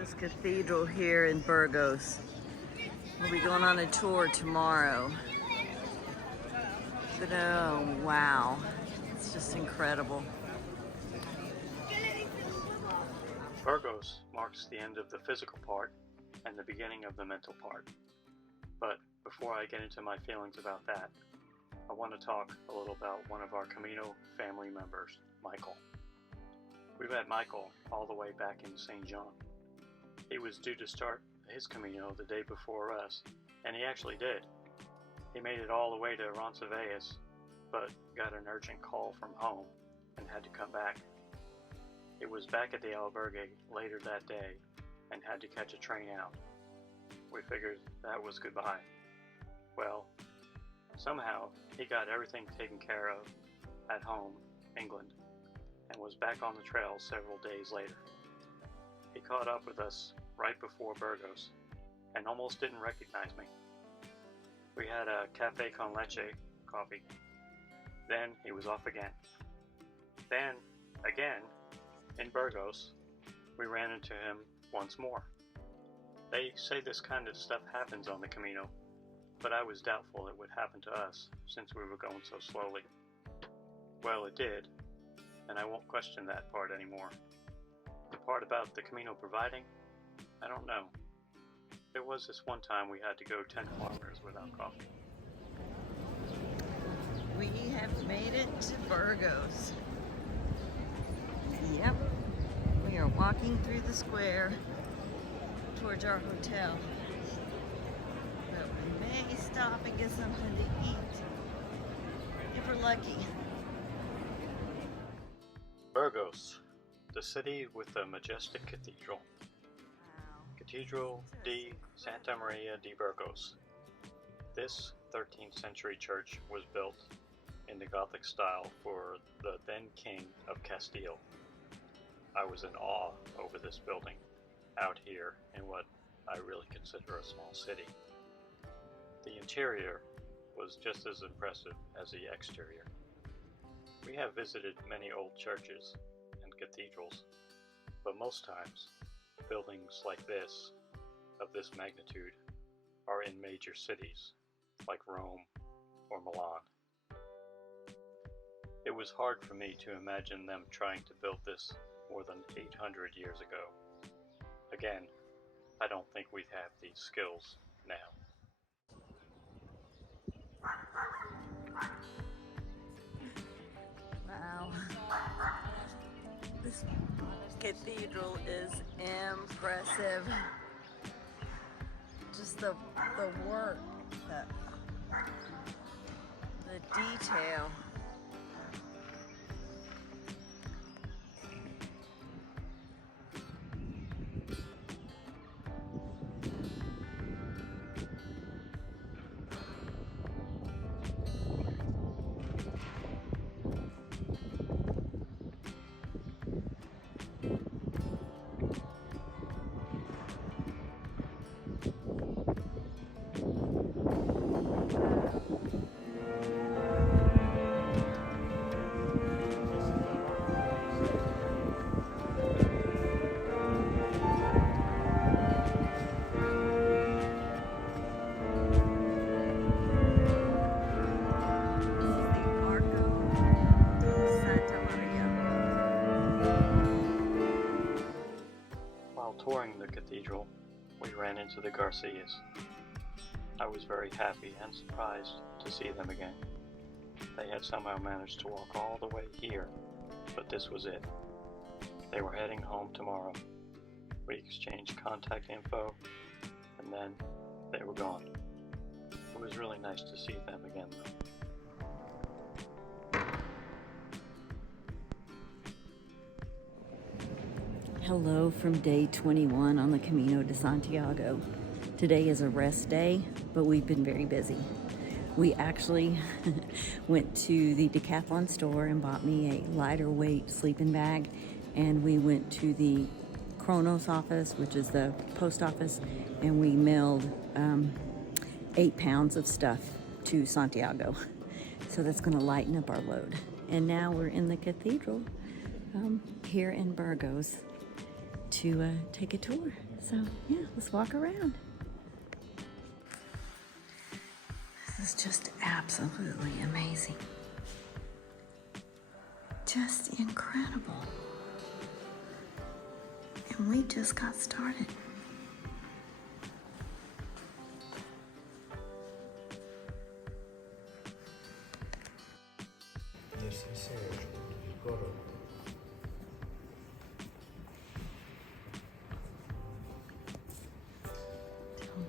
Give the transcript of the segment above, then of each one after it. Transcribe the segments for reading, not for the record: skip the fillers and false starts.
This cathedral here in Burgos. We'll be going on a tour tomorrow. But oh wow, it's just incredible. Burgos marks the end of the physical part and the beginning of the mental part. But before I get into my feelings about that, I want to talk a little about one of our Camino family members, Michael. We met Michael all the way back in St. John. He was due to start his Camino the day before us, and he actually did. He made it all the way to Roncesvalles, but got an urgent call from home and had to come back. It was back at the albergue later that day and had to catch a train out. We figured that was goodbye. Well, somehow he got everything taken care of at home, England, and was back on the trail several days later. He caught up with us right before Burgos and almost didn't recognize me. We had a cafe con leche coffee. Then he was off again. Then, again, in Burgos, we ran into him once more. They say this kind of stuff happens on the Camino, but I was doubtful it would happen to us since we were going so slowly. Well, it did, and I won't question that part anymore. The part about the Camino providing, I don't know. There was this one time we had to go 10 kilometers without coffee. We have made it to Burgos. Yep, we are walking through the square towards our hotel. But we may stop and get something to eat if we're lucky. Burgos, the city with the majestic cathedral. Cathedral de Santa Maria de Burgos. This 13th century church was built in the Gothic style for the then King of Castile. I was in awe over this building out here in what I really consider a small city. The interior was just as impressive as the exterior. We have visited many old churches and cathedrals, but most times buildings like this, of this magnitude, are in major cities like Rome or Milan. It was hard for me to imagine them trying to build this more than 800 years ago. Again, I don't think we'd have these skills now. Wow. This cathedral is impressive. Just the work, the detail. Touring the cathedral, we ran into the Garcias. I was very happy and surprised to see them again. They had somehow managed to walk all the way here, but this was it. They were heading home tomorrow. We exchanged contact info, and then they were gone. It was really nice to see them again though. Hello from day 21 on the Camino de Santiago. Today is a rest day, but we've been very busy. We actually went to the Decathlon store and bought me a lighter weight sleeping bag, and we went to the Kronos office, which is the post office, and we mailed 8 pounds of stuff to Santiago. So that's going to lighten up our load. And now we're in the cathedral here in Burgos to take a tour. So yeah, let's walk around. This is just absolutely amazing. Just incredible. And we just got started.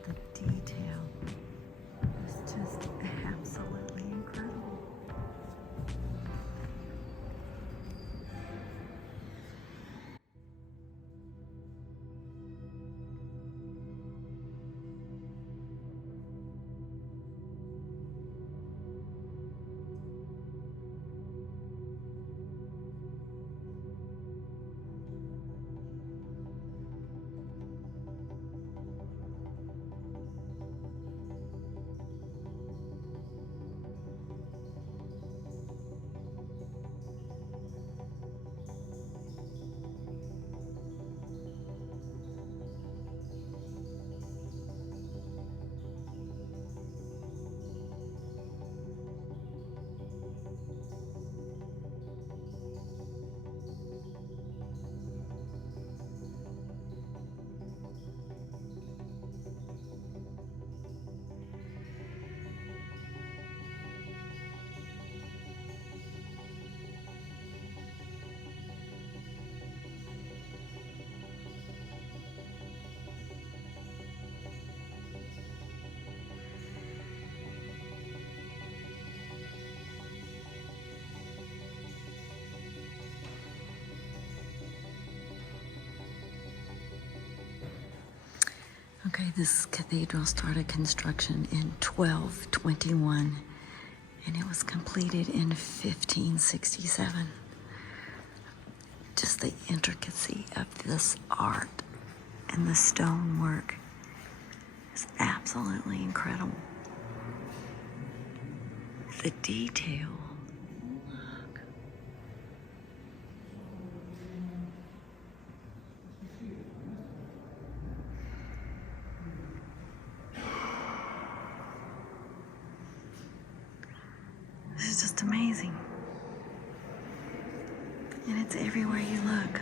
The detail is just absolutely incredible. Okay, this cathedral started construction in 1221 and it was completed in 1567. Just the intricacy of this art and the stonework is absolutely incredible. The detail. Look. This is just amazing. And it's everywhere you look.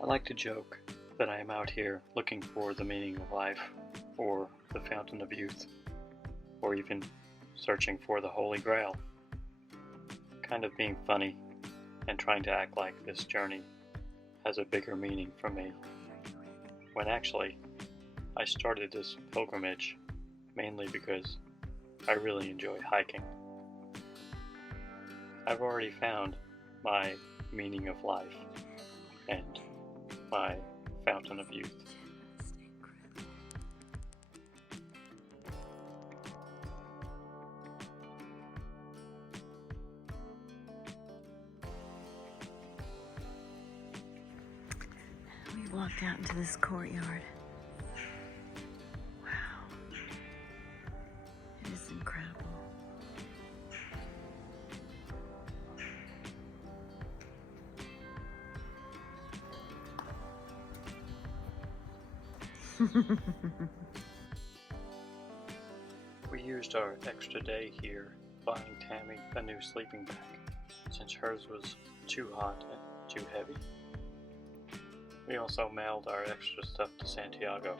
I like to joke that I am out here looking for the meaning of life, or the fountain of youth, or even searching for the Holy Grail. Kind of being funny and trying to act like this journey has a bigger meaning for me, when actually I started this pilgrimage mainly because I really enjoy hiking. I've already found my meaning of life and my fountain of youth. We walked out into this courtyard. Wow. It is incredible. We used our extra day here buying Tammy a new sleeping bag, since hers was too hot and too heavy. We also mailed our extra stuff to Santiago.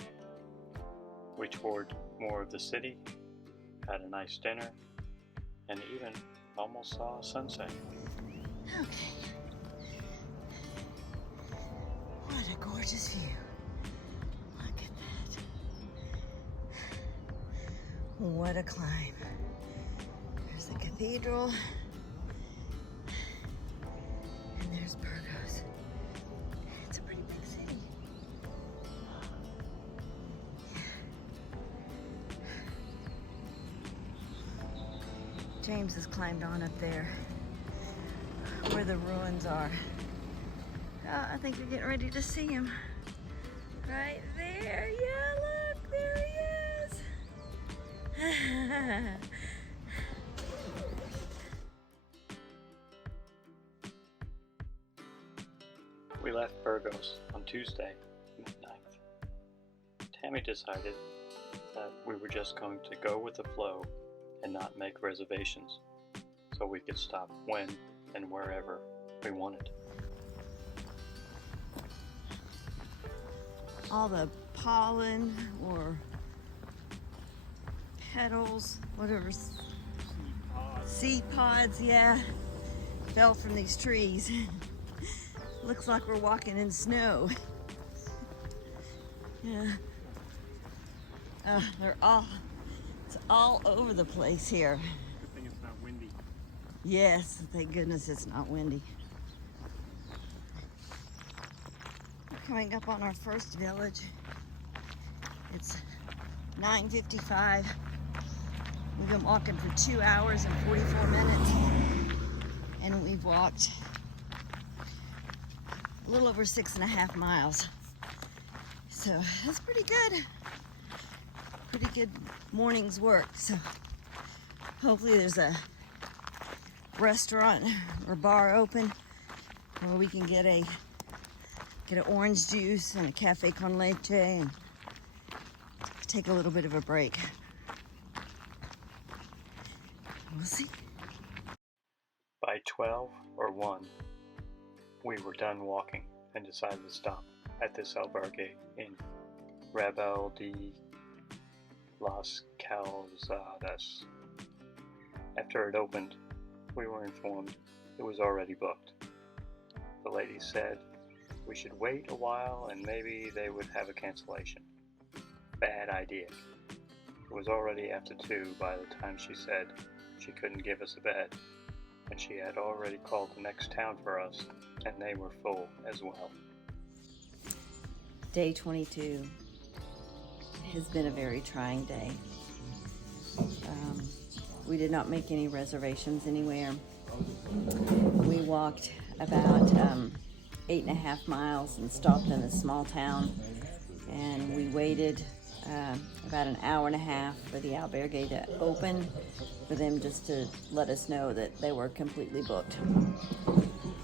We toured more of the city, had a nice dinner, and even almost saw a sunset. Okay. What a gorgeous view. Look at that. What a climb. There's the cathedral. And there's Burgos. It's a pretty big city. James has climbed on up there where the ruins are. I think you're getting ready to see him. Right there. Yeah, look, there he is. We left Burgos on Tuesday, May 9th. Tammy decided that we were just going to go with the flow and not make reservations, so we could stop when and wherever we wanted. All the pollen or petals, whatever, seed pods, yeah, fell from these trees. Looks like we're walking in snow. Yeah. It's all over the place here. Good thing it's not windy. Yes, thank goodness it's not windy. We're coming up on our first village. It's 9:55. We've been walking for 2 hours and 44 minutes. And we've walked a little over 6.5 miles. So that's pretty good. Pretty good morning's work. So hopefully there's a restaurant or bar open where we can get an orange juice and a cafe con leche and take a little bit of a break. We'll see. By 12 or 1, we were done walking and decided to stop at this albergue in Raval de Las Calzadas. After it opened, we were informed it was already booked. The lady said we should wait a while and maybe they would have a cancellation. Bad idea. It was already after 2 by the time she said she couldn't give us a bed, and she had already called the next town for us, and they were full as well. Day 22 has been a very trying day. We did not make any reservations anywhere. We walked about 8.5 miles and stopped in a small town, and we waited about an hour and a half for the albergue to open, for them just to let us know that they were completely booked.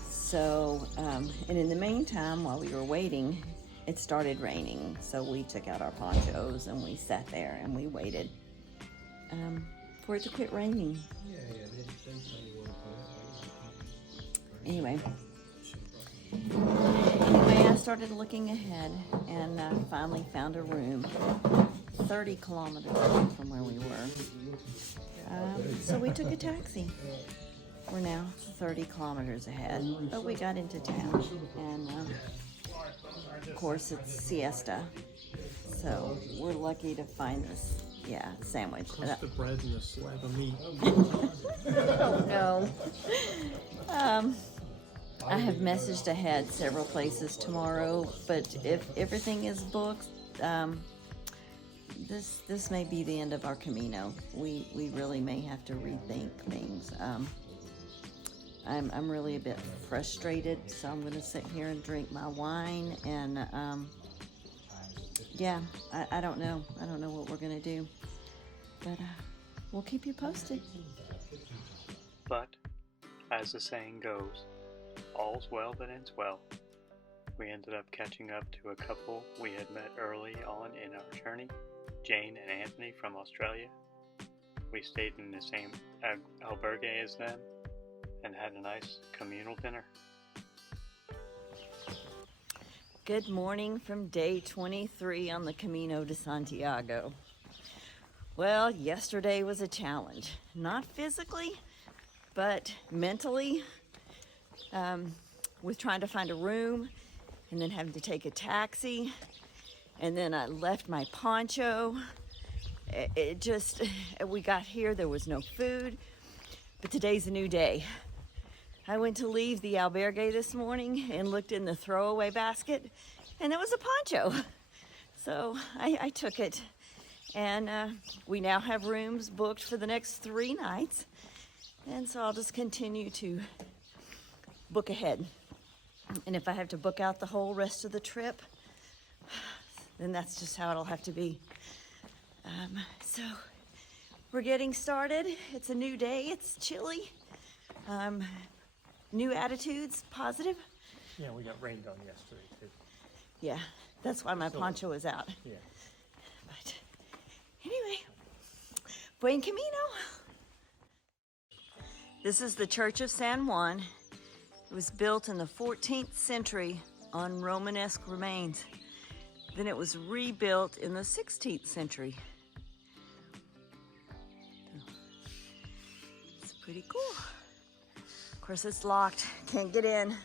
So, and in the meantime, while we were waiting, it started raining. So we took out our ponchos and we sat there and we waited for it to quit raining. Anyway, I started looking ahead and finally found a room 30 kilometers away from where we were. So we took a taxi. We're now 30 kilometers ahead, but we got into town, and of course it's siesta, so we're lucky to find this, sandwich. Crust of bread and a slab of meat. Oh no. I have messaged ahead several places tomorrow, but if everything is booked, this may be the end of our Camino. We really may have to rethink things. I'm really a bit frustrated, so I'm going to sit here and drink my wine, and I don't know. I don't know what we're going to do, but we'll keep you posted. But, as the saying goes, all's well that ends well. We ended up catching up to a couple we had met early on in our journey, Jane and Anthony from Australia. We stayed in the same albergue as them and had a nice communal dinner. Good morning from day 23 on the Camino de Santiago. Well, yesterday was a challenge. Not physically, but mentally. With trying to find a room and then having to take a taxi, and then I left my poncho. We got here, there was no food, but today's a new day. I went to leave the albergue this morning and looked in the throwaway basket, and there was a poncho. So I took it, and we now have rooms booked for the next 3 nights, and so I'll just continue to book ahead. And if I have to book out the whole rest of the trip, then that's just how it'll have to be. So we're getting started. It's a new day. It's chilly. New attitudes, positive. Yeah, we got rained on yesterday too. Yeah, that's why my So- poncho is out. Yeah. But anyway, buen camino. This is the Church of San Juan. It was built in the 14th century on Romanesque remains. Then it was rebuilt in the 16th century. It's pretty cool. Of course, it's locked. Can't get in.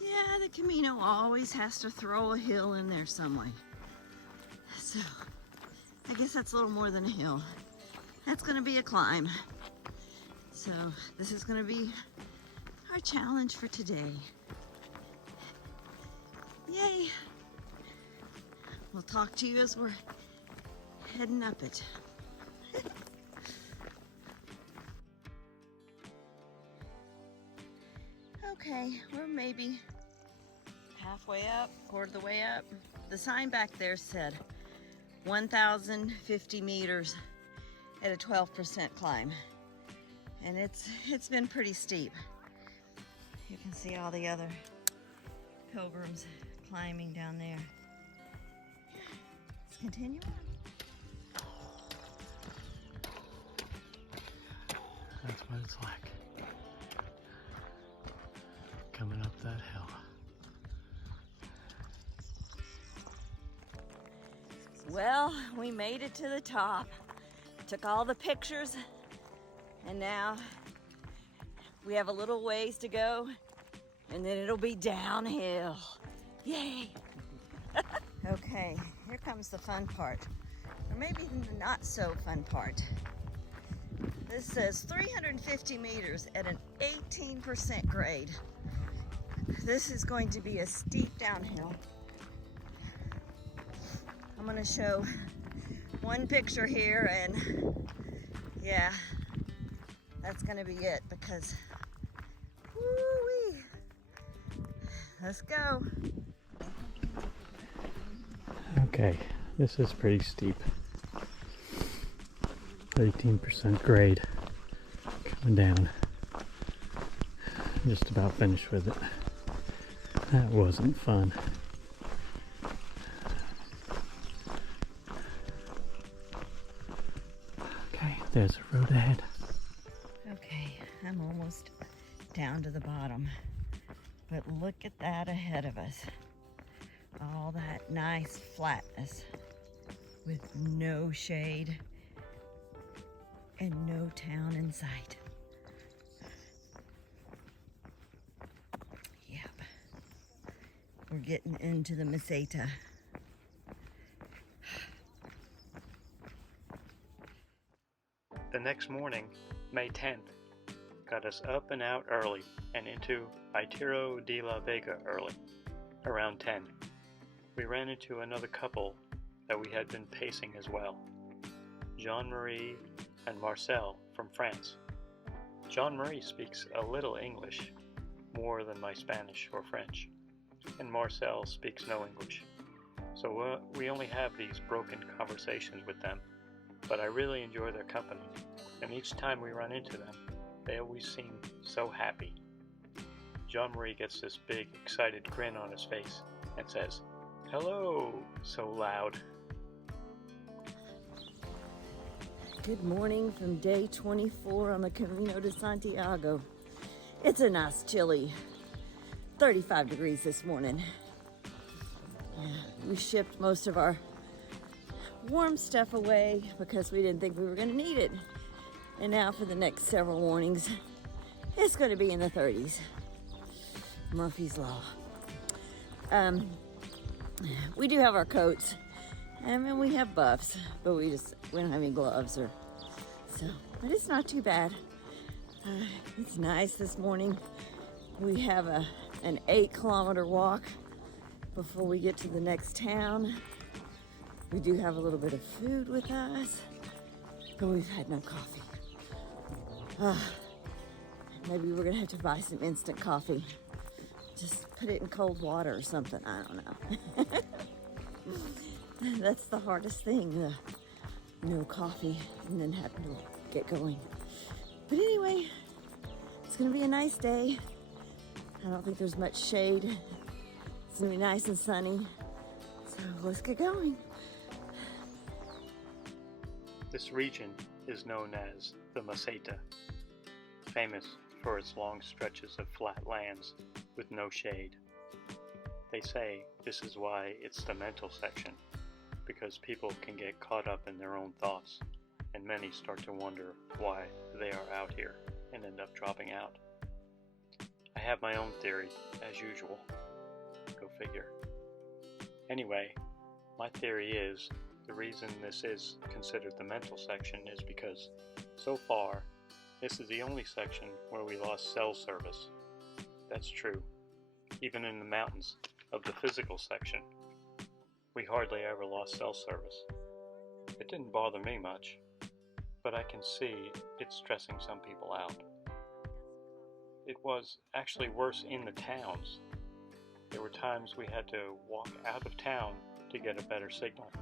Yeah, the Camino always has to throw a hill in there some way. So, I guess that's a little more than a hill. That's gonna be a climb. So, this is gonna be our challenge for today. Yay! We'll talk to you as we're heading up it. Okay, we're maybe halfway up, quarter of the way up. The sign back there said 1,050 meters at a 12% climb. And it's been pretty steep. You can see all the other pilgrims climbing down there. Let's continue on. That's what it's like. Coming up that hill. Well, we made it to the top. Took all the pictures, and now we have a little ways to go, and then it'll be downhill. Yay! Okay, here comes the fun part, or maybe the not so fun part. This says 350 meters at an 18% grade. This is going to be a steep downhill. I'm going to show one picture here, and yeah, that's going to be it because woo-wee. Let's go. Okay, this is pretty steep. 18% grade coming down. Just about finished with it. That wasn't fun. Okay, there's a road ahead. Okay, I'm almost down to the bottom, but look at that ahead of us. All that nice flatness with no shade and no town in sight. Yep, we're getting into the Meseta. The next morning, May 10th, got us up and out early and into Retiro de la Vega early, around 10. We ran into another couple that we had been pacing as well, Jean-Marie and Marcel from France. Jean-Marie speaks a little English, more than my Spanish or French, and Marcel speaks no English. So we only have these broken conversations with them, but I really enjoy their company, and each time we run into them, they always seem so happy. Jean-Marie gets this big, excited grin on his face and says, "Hello," so loud. Good morning from day 24 on the Camino de Santiago. It's a nice chilly 35 degrees this morning. We shipped most of our warm stuff away because we didn't think we were going to need it. And now for the next several mornings, it's going to be in the 30s. Murphy's Law. We do have our coats, and then we have buffs, but we don't have any gloves but it's not too bad. It's nice this morning. We have an 8-kilometer walk before we get to the next town. We do have a little bit of food with us, but we've had no coffee. Maybe we're gonna have to buy some instant coffee. Just put it in cold water or something, I don't know. That's the hardest thing, no coffee and then having to get going. But anyway, it's It's gonna be a nice day. I don't think there's much shade. It's gonna be nice and sunny. So let's get going. This region is known as the Meseta, famous for its long stretches of flat lands with no shade. They say this is why it's the mental section, because people can get caught up in their own thoughts, and many start to wonder why they are out here and end up dropping out. I have my own theory, as usual. Go figure. Anyway, my theory is the reason this is considered the mental section is because, so far, this is the only section where we lost cell service. That's true. Even in the mountains of the physical section, we hardly ever lost cell service. It didn't bother me much, but I can see it's stressing some people out. It was actually worse in the towns. There were times we had to walk out of town to get a better signal.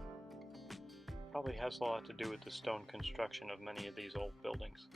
Probably has a lot to do with the stone construction of many of these old buildings.